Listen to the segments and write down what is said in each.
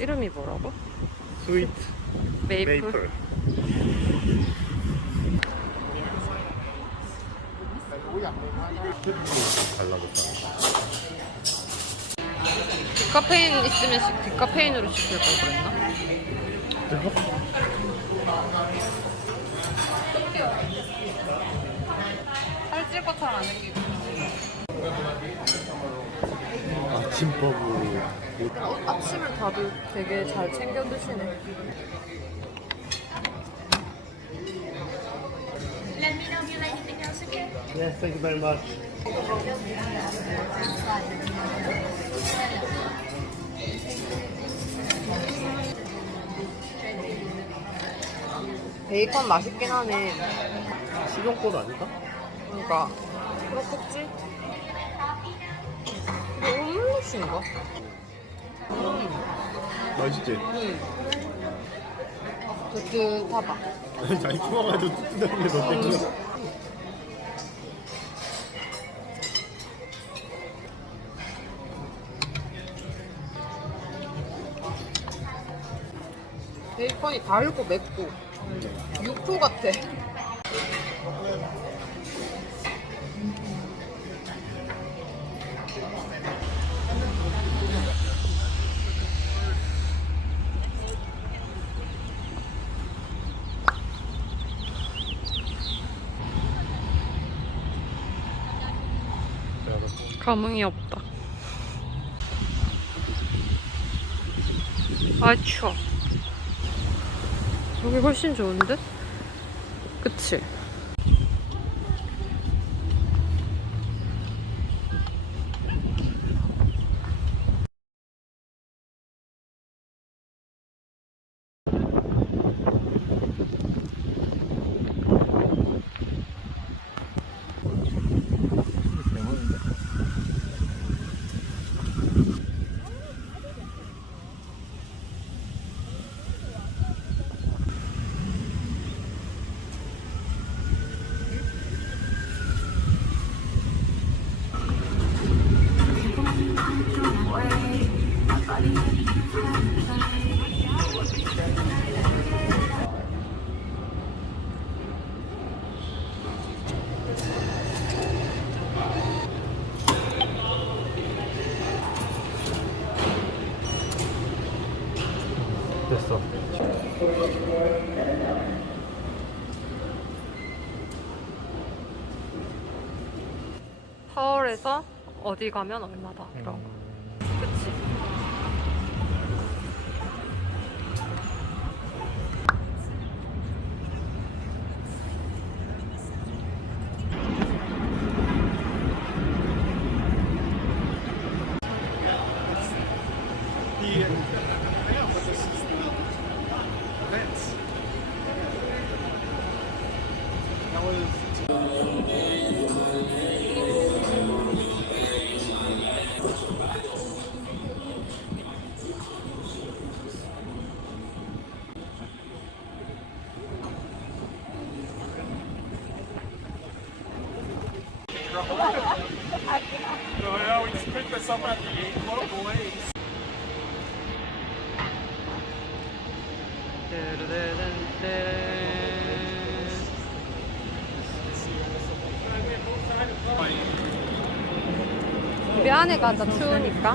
이름이 뭐라고? 스위트 메이플. 메이플. 달라붙어. 디카페인 있으면 디카페인으로 시킬 걸 그랬나? 살찔 것처럼 안 생기고. 아침밥으로. 아침을 다들 되게 잘 챙겨 드시네. Yes, thank you very much. 베이컨 맛있긴 하네. 식용꽃 아닐까? 그러니까 그렇겠지? 이거 오믈렛인가? 맛있지? 뜨뜻하다. 자기 키워가지고 뜯는 게더 땡겨. 베이컨이 달고 맵고 육포 같아. 감흥이 없다. 아 추워. 여기 훨씬 좋은데? 그치? 됐어. 서울에서 어디 가면 얼마다 이런 거. 그치? We just picked this up at the local Ace. 우리 안에 가자. 추우니까.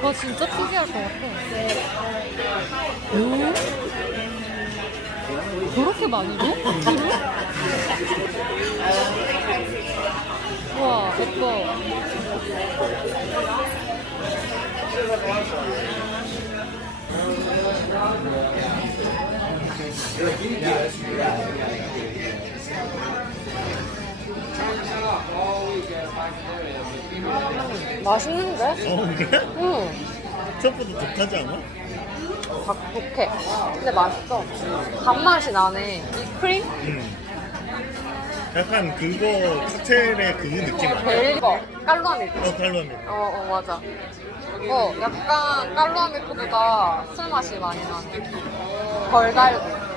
와 진짜 특이할 것 같아. 오? 그렇게 많이 줘? 키를? 우와, 예뻐. 맛있는데? 그래? 응. 생각보다 독하지 않아? 독해. 근데 맛있어. 단맛이 나네. 이 크림? 약간 그거 칵테일의 그 느낌 아니야? 벨거. 깔루아 밀크. 칼로미. 맞아. 약간 깔루아 밀크보다 술 맛이 많이 나네. 덜 달고.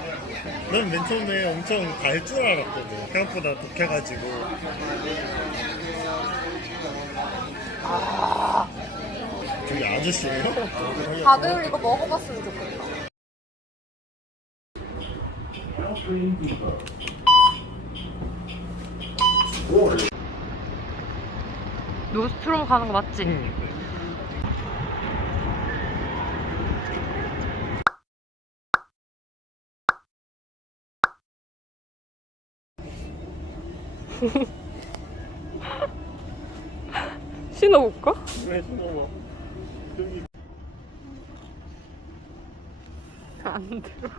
난 맨 처음에 엄청 달 줄 알았거든. 생각보다 독해가지고. 저기 아저씨예요? 다들 이거 먹어봤으면 좋겠다. 노스트롬 가는 거 맞지? 신어볼까? 왜 신어봐? 저기 안 들어.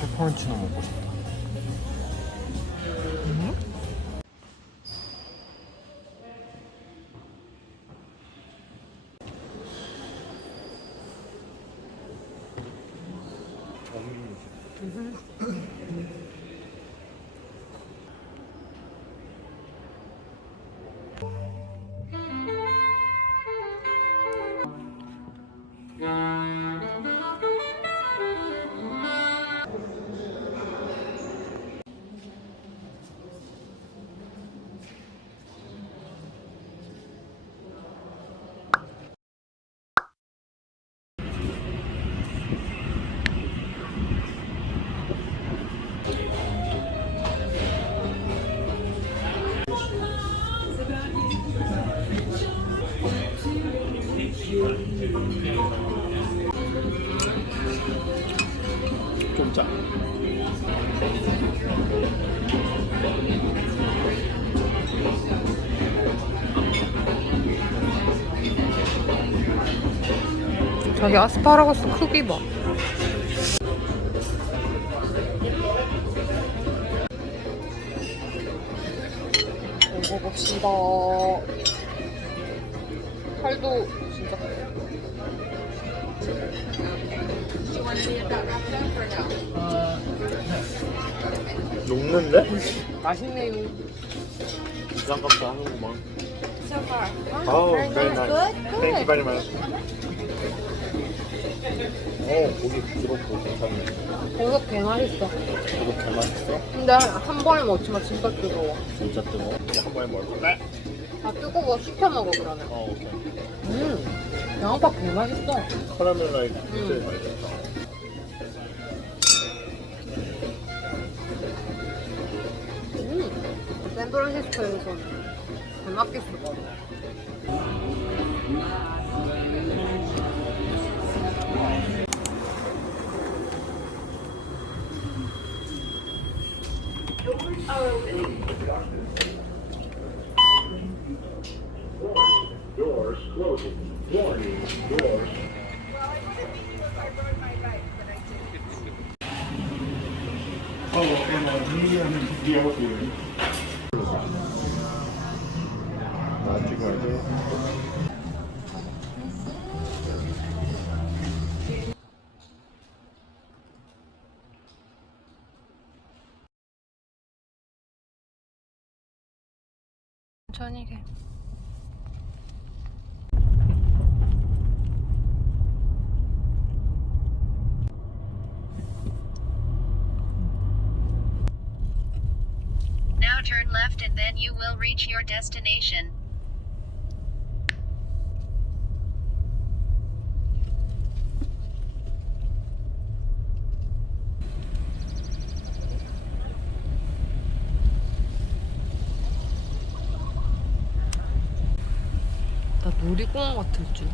페퍼론치노 먹고 싶다. 좀 짜. 저기 아스파라거스 크기 봐. 먹어봅시다. 살도 진짜 크네. 녹는데? 맛있네요. 부장갑도 하는구만. So far. 아우, Very very nice. nice. Good. Thank you Good. very much. 고기 부드럽고 괜찮네. 버섯 개 맛있어. 이거 개 맛있어? 근데 한 번에 먹지만 진짜 뜨거워. 진짜 뜨거워. 한 번에 먹을래? 아 뜨거워 시켜 먹어 그러면. 오케이. 양파 개 맛있어. 카라멜라이즈 진짜 맛있겠다. 샌프란시스코에서는 개 맛있어. Doors closing. Warning, doors. 천천히 게. Now turn left and then you will reach your destination. 나 놀이공원 같을 줄.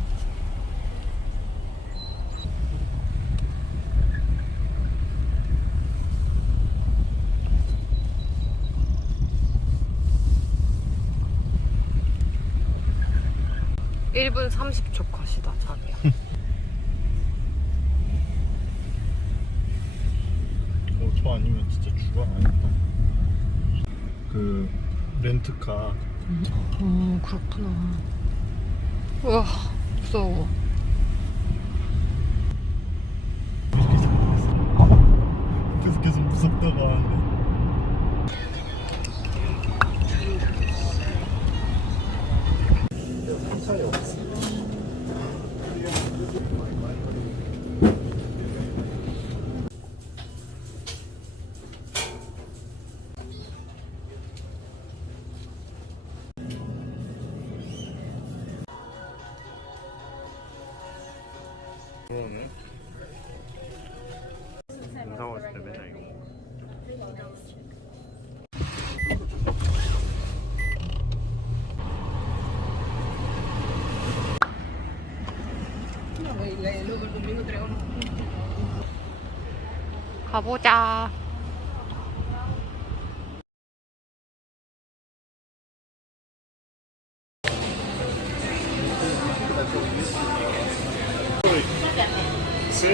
(1분 30초) 컷이다 자기야. 저 아니면 진짜 죽어 나겠다. 그 렌트카. 그렇구나. 우와 무서워. 그래서 계속 무섭다고 하는데. 차이 없어. 그러네. 인사 왔을 때 맨날 이거 먹어. 가보자. Sí.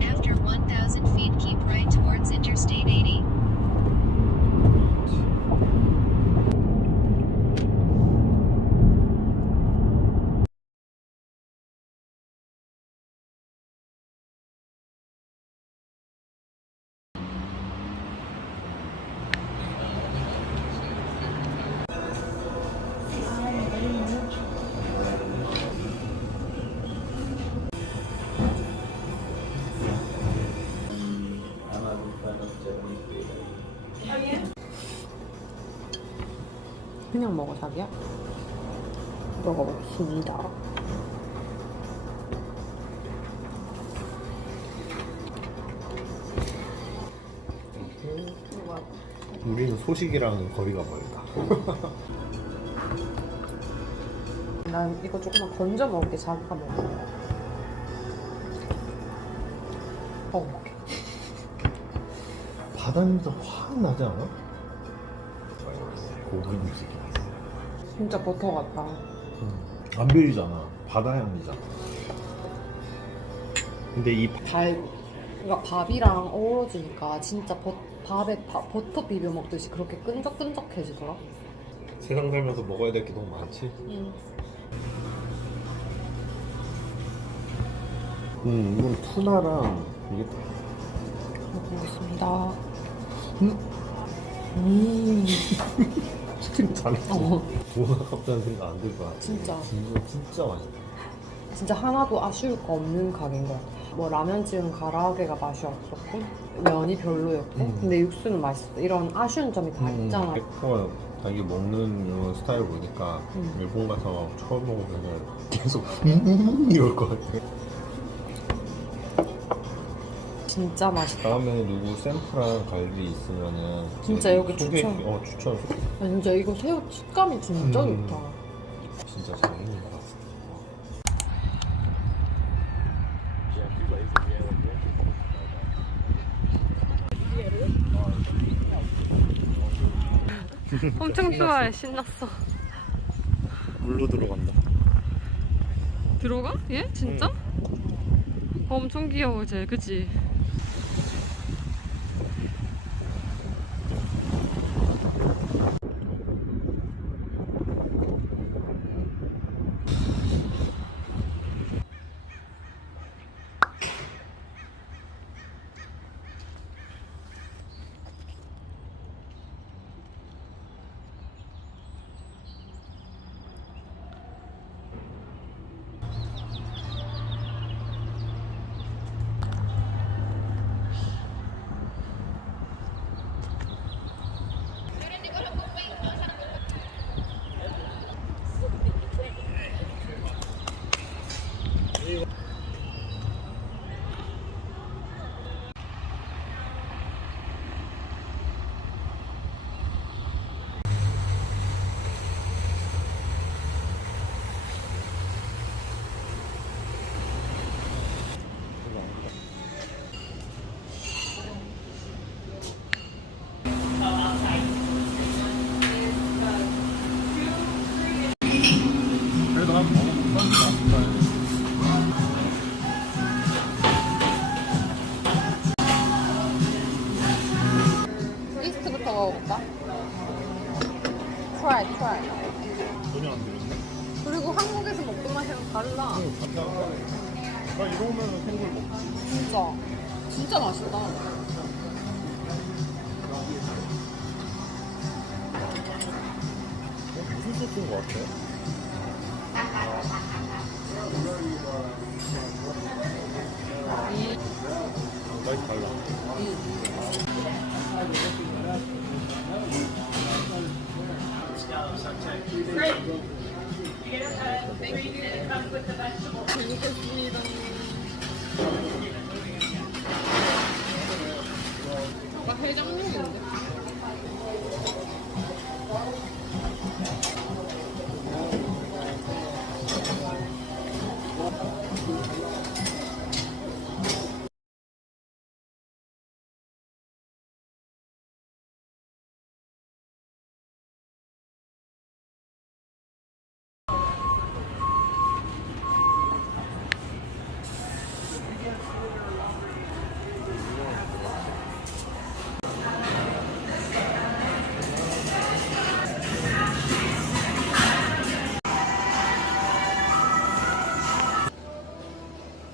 After 1,000 feet, keep right towards Interstate 80. 그냥 먹어 자기야? 먹어보겠습니다. 우리는 소식이랑 거리가 멀다. 난 이거 조금만 건져 먹을게. 자기가 먹어. 먹을게. 바다 냄새 확 나지 않아? 고기 음식이. 진짜 버터 같다. 안 비리잖아. 바다 향이잖아. 근데 이 그러니까 밥이랑 어우러지니까 진짜 밥에 버터 비벼 먹듯이 그렇게 끈적끈적해지더라. 세상 살면서 먹어야 될 게 너무 많지. 이건 투나랑 이게 먹어보겠습니다. 치킨 잘했어. 어. 돈 아깝다는 생각 안 들 거야. 진짜. 진짜 맛있다. 진짜 하나도 아쉬울 거 없는 가게인 것 같아. 뭐 라면집은 가라아게가 맛이 없었고 면이 별로였고 근데 육수는 맛있어. 이런 아쉬운 점이 다 있잖아. 백퍼가 자기 먹는 이런 스타일 보니까 일본 가서 처음 먹으면 계속 이럴 것 같아. 진짜 맛있다. 다음에 누구 샘플한 갈비 있으면은 진짜 여기 소개, 추천. 추천. 진짜 이거 새우 식감이 진짜 좋다. 진짜 장인이다. 엄청 좋아해. 신났어. 물로 들어간다. 들어가? 얘? 진짜? 엄청 귀여워 쟤. 그치? 그래도 한번 먹어볼까? 이스트부터 먹어볼까? 트라이. 전혀 안 들었네. 그리고 한국에서 먹던 맛이랑 달라. 감사합니다. 나 이러면 생굴 먹지. 진짜 맛있다. 무슨 소스인 것 같아? 맛이 달라. 아까 해장국인데?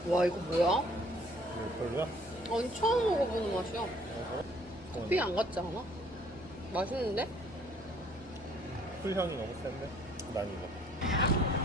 와 이거 뭐야? 별로야? 아니 처음 먹어보는 맛이야. 커피 안 같지 않아? 맛있는데? 풀 향이 너무 센데? 난 이거.